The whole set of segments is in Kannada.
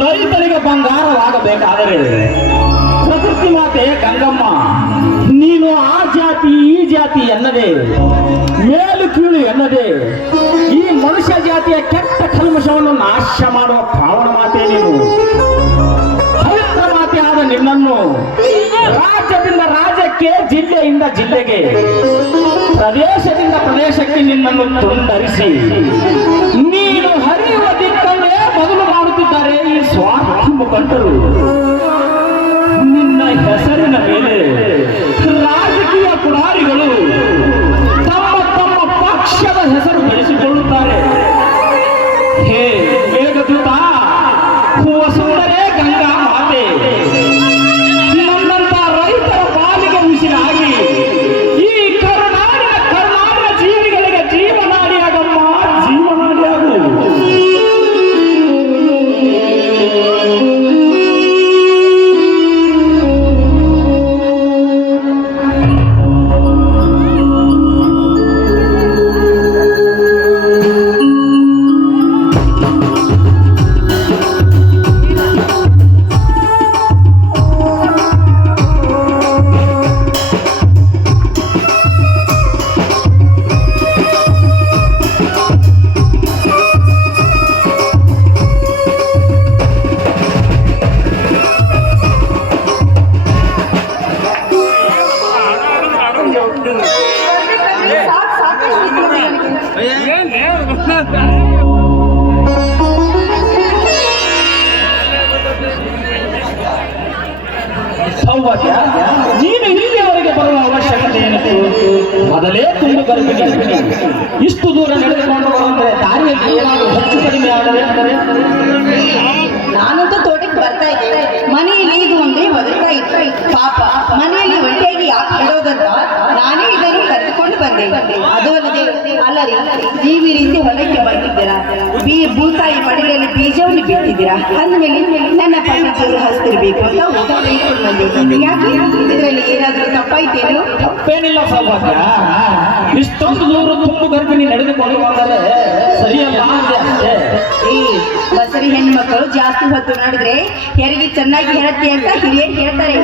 ರೈತರಿಗೆ ಬಂಗಾರವಾಗಬೇಕಾದರೆ ಪ್ರಕೃತಿ ಮಾತೆ ಗಂಗಮ್ಮ ನೀನು ಆ ಜಾತಿ ಈ ಜಾತಿ ಎನ್ನದೆ ಮೇಲು ಕೀಳು ಎನ್ನದೆ ಈ ಮನುಷ್ಯ ಜಾತಿಯ ಕೆಟ್ಟ ಕಲ್ಮಶವನ್ನು ನಾಶ ಮಾಡುವ ಪಾವನ ಮಾತೆ ನೀನು. ಪವಿತ್ರ ಮಾತೆ ಆದ ನಿನ್ನನ್ನು ರಾಜ್ಯದಿಂದ ರಾಜ್ಯಕ್ಕೆ, ಜಿಲ್ಲೆಯಿಂದ ಜಿಲ್ಲೆಗೆ, ಪ್ರದೇಶದಿಂದ ಪ್ರದೇಶಕ್ಕೆ ನಿನ್ನನ್ನು ತುಂಡರಿಸಿ ನೀನು ಹರಿಯುವ ದಿಕ್ಕನ್ನೇ ಬದಲು ಮಾಡುತ್ತಿದ್ದಾರೆ ಈ ಸ್ವಾರ್ಥ ಮುಖಂಡರು. ನಿನ್ನ ಹೆಸರಿನ ಮೇಲೆ ರಾಜಕೀಯ ಪುರಾರಿಗಳು ತಮ್ಮ ತಮ್ಮ ಪಕ್ಷದ ಹೆಸರು ಬೆಳೆಸಿಕೊಳ್ಳುತ್ತಾರೆ. ಹೇ ಮೇಘದೂತ, ವಸುಂಧರೆ ಗಂಗಾ ಮಾತೆ, ನನ್ನಂತ ರೈತರ ಪಾಲಿಗೆ ಉಸಿರಾಗಿ ಈ ಕರುನಾಡಿನ ಜೀವಿಗಳಿಗೆ ಜೀವನಾಡಿಯಾಗಮ್ಮ, ಜೀವನಾಡಿಯಾಗು. ಸೌಭಾಗ್ಯ, ನೀನು ಇಲ್ಲಿಯವರೆಗೆ ಬರುವ ಅವಶ್ಯಕತೆ ಏನಿತ್ತು? ಮೊದಲೇ ತುಂಬ ಗರ್ಭಿಣಿ, ಇಷ್ಟು ದೂರ ನಡೆದುಕೊಂಡು ಬಂದರೆ ದಾರಿಯಲ್ಲಿ ಏನಾದರೂ ಹೆಚ್ಚು ಕಡಿಮೆ ಆದರೆ? ನಾನಂತೂ ತೋಟಕ್ಕೆ ಬರ್ತಾ ಇದ್ದೆ, ಮನೆಯಲ್ಲಿ ಇದು ಒಂದೇ ಬದುಕ್ತಾ ಇತ್ತು. ಪಾಪ ಮನೆಯಲ್ಲಿ ಒಂಟಿಯಾಗಿ ಯಾಕೆ ಇಡೋದಂತ ನಾನೇ ಇದನ್ನು ಕರೆದುಕೊಂಡು ಬಂದೆ. ಅದು ಅಲ್ಲದೆ ಜೀವಿ ರೀತಿ ಹೊಲಕ್ಕೆ ಬಂದಿದ್ದೀರಾ, ಭೂತಾಯಿ ಮಡಿಲಲ್ಲಿ ಬೀಜವನ್ನು ಬಿಟ್ಟಿದ್ದೀರಾ, ಅಂದಮೇಲೆ ನನ್ನ ಪಕ್ಕದಲ್ಲಿ ಹಸ್ತಿರ್ಬೇಕು ಅಂತ ಊಟ ತೆಗೆದುಕೊಂಡು ಬಂದೆ. ಯಾಕೆ ಇದರಲ್ಲಿ ಏನಾದರೂ ತಪ್ಪಾಯ್ತೇನು? ತಪ್ಪೇನಿಲ್ಲ ಸೌಭಾಗ್ಯ, ಇಷ್ಟೊಂದು ದೂರ ತುಂಬು ಗರ್ಭಿಣಿ ನಡೆದುಕೊಂಡು ಬಂದರೆ ಸರಿಯಲ್ಲ ಅಷ್ಟೇ. ಬಸರಿ ಹೆಣ್ಮಕ್ಕಳು ಜಾಸ್ತಿ ಹೊತ್ತು ನಡೆದ್ರೆ ಹೆರಿಗೆ ಚೆನ್ನಾಗಿ ಹೇಳತ್ತೆ ಅಂತ ಹಿರಿಯರು ಹೇಳ್ತಾರೆ.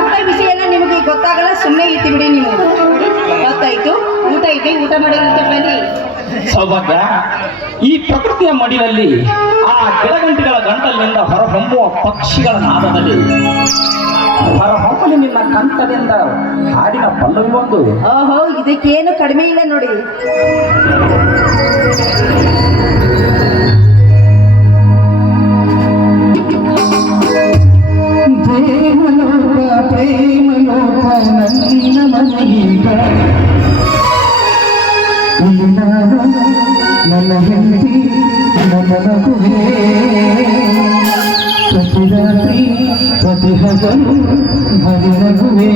ಅಂತ ವಿಷಯನ ನಿಮಗೆ ಗೊತ್ತಾಗಲ್ಲ, ಸುಮ್ಮನೆ ಇಟ್ಟು ಬಿಡಿ. ನೀವು ಗೊತ್ತಾಯ್ತು, ಊಟ ಇದೆ, ಊಟ ಮಾಡಿರುತ್ತೆ ಬನ್ನಿ. ಸೌಭಾಗ್ಯ, ಈ ಪ್ರಕೃತಿಯ ಮಡಿಲಲ್ಲಿ ಆ ಗಿಡಗಂಟಿಗಳ ಗಂಟಲಿನಿಂದ ಹೊರಹೊಮ್ಮುವ ಪಕ್ಷಿಗಳ ನಾದದಲ್ಲಿ ಹೊರಹೊಮ್ಮಲಿ ನಿನ್ನ ಕಂಠದಿಂದ ಹಾಡಿನ ಪಲ್ಲವಿ ಒಂದು. ಓಹೋ, ಇದಕ್ಕೇನು ಕಡಿಮೆ ಇಲ್ಲ ನೋಡಿ. ಪ್ರೇಮಲೋಕ ನಂದಿನ ಮನೆಯೀಗ ನನ್ನ ಹೆಂಡತಿ ನನ್ನ ಮಗುವೇ, ಪ್ರತಿ ರಾತ್ರಿ ಪ್ರತಿ ಹಗಲು ಹರಿನಗುವೇ.